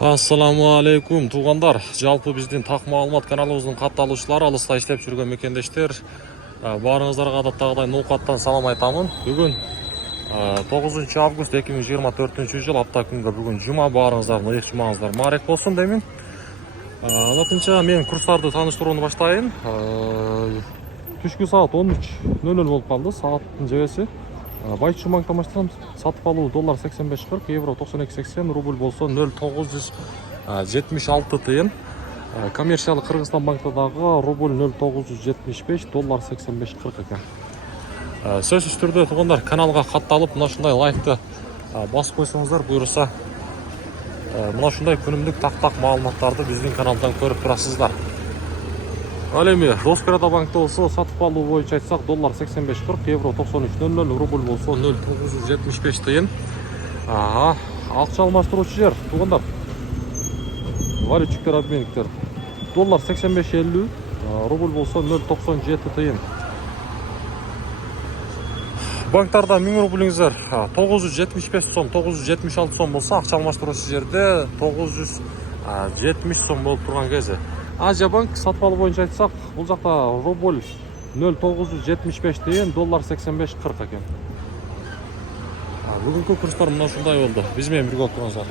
Ассаламу алейкум туғандар. Жалпы біздің тақ маалымат каналыбыздың катталуучулары, алыста иштеп жүргөн мекендештер, баарыңыздарга адаттагыдай ноокаттан салам айтамын. Бүгүн 9 август 2024 жыл апта күнгө бүгүн жума, баарыңыздардын ыйык жумаңыздар маарек болсун деймин. Алатынча мен курстарды тааныштырууну баштайын. Түшкү саат 13:00 болуп калды, сааттын жебеси. Байчу банктамаштан сатып алуу доллар 85.40, евро 92.80, рубль болсо 0,976 тыйын. Коммерциялык Кыргызстан банктадагы рубль 0,975, доллар 85.40 экен. Сөзсүз түрдө туугандар, каналга катталып, мына ушундай лайкты басып койсоңуздар, буюрса мына ушундай күнүмдүк так маалыматтарды биздин каналдан көрүп турасыздар. Ал эми Роскрада банкта болсо сатып алуу боюнча айтсак, доллар 85.40, евро 93.00, рубль болсо 0,975 тыйын. Акча алмаштыруучу жер туугандар, валютчиктер, обменниктер. Доллар 85.50, рубль болсо 0,97 тыйын. Банктарда 1000 рублиңиздер 975 сом, 976 сом болсо, акча алмаштыруучу жерде 970 сом болуп турган кези. Азия банк сатып алуу боюнча айтсак, бул жакта рубль 0,975 тыйын, доллар 85.40 экен. Бүгүнкү курстар мына ушундай болду. Биз менен бирге болуңуздар.